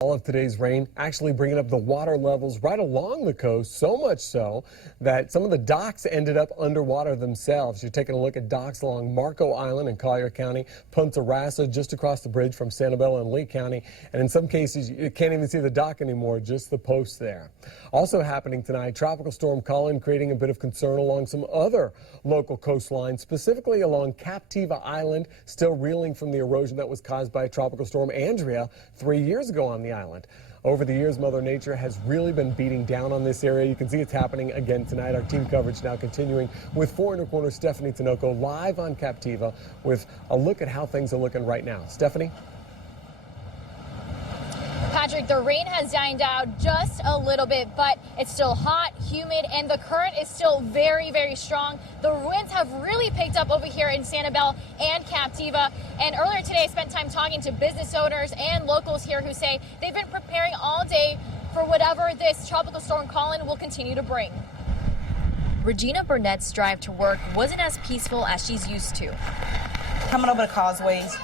All of today's rain actually bringing up the water levels right along the coast, so much so that some of the docks ended up underwater themselves. You're taking a look at docks along Marco Island in Collier County, PUNTA, RASSA, just across the bridge from Sanibel and Lee County. And in some cases, you can't even see the dock anymore, just the posts there. Also happening tonight, Tropical Storm Colin creating a bit of concern along some other local coastlines, specifically along CAPTIVA Island, still reeling from the erosion that was caused by Tropical Storm Andrea 3 years ago on the island. Over the years, Mother Nature has really been beating down on this area. You can see it's happening again tonight. Our team coverage now continuing with 4 in her corner Stephanie TINOCO live on CAPTIVA with a look at how things are looking right now. Stephanie? Patrick, the rain has died down just a little bit, but it's still hot, humid, and the current is still very, very strong. The winds have really picked up over here in Sanibel and CAPTIVA. And earlier today, I spent time talking to business owners and locals here who say they've been preparing all day for whatever this Tropical Storm Colin will continue to bring. Regina Burnett's drive to work wasn't as peaceful as she's used to. Coming over the causeways,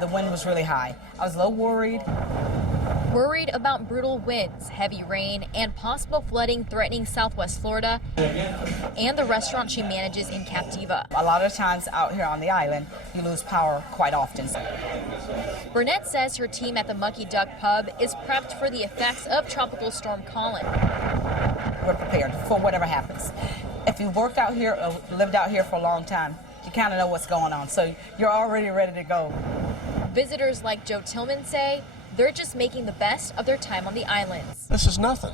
the wind was really high. I was a little worried. Worried about brutal winds, heavy rain, and possible flooding threatening Southwest Florida and the restaurant she manages in CAPTIVA. A lot of times out here on the island, you lose power quite often. Burnett says her team at the Mucky Duck Pub is prepped for the effects of Tropical Storm Colin. We're prepared for whatever happens. If you've worked out here or lived out here for a long time, you kind of know what's going on, so you're already ready to go. Visitors like Joe Tillman say they're just making the best of their time on the islands. This is nothing.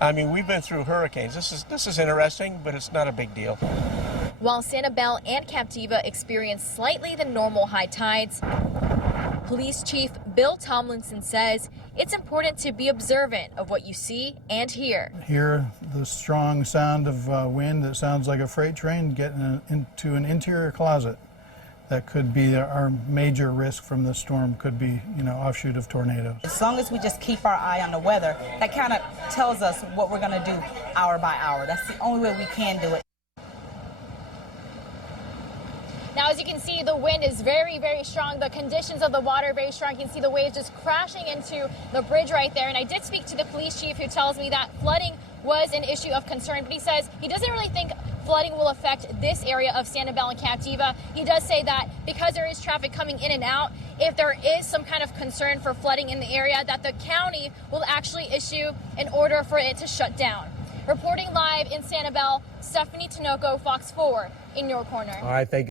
I mean, we've been through hurricanes. This is interesting, but it's not a big deal. While Sanibel and CAPTIVA experienced slightly the normal high tides, Police Chief Bill Tomlinson says it's important to be observant of what you see and hear. Hear the strong sound of wind that sounds like a freight train getting into an interior closet. That could be our major risk from the storm, could be, offshoot of tornadoes. As long as we just keep our eye on the weather, that kind of tells us what we're going to do hour by hour. That's the only way we can do it. Now, as you can see, the wind is very, very strong. The conditions of the water are very strong. You can see the waves just crashing into the bridge right there. And I did speak to the police chief who tells me that flooding was an issue of concern, but he says he doesn't really think flooding will affect this area of Sanibel and CAPTIVA. He does say that because there is traffic coming in and out, if there is some kind of concern for flooding in the area, that the county will actually issue an order for it to shut down. Reporting live in Sanibel, Stephanie TINOCO, Fox 4 in your corner. All right, thank you.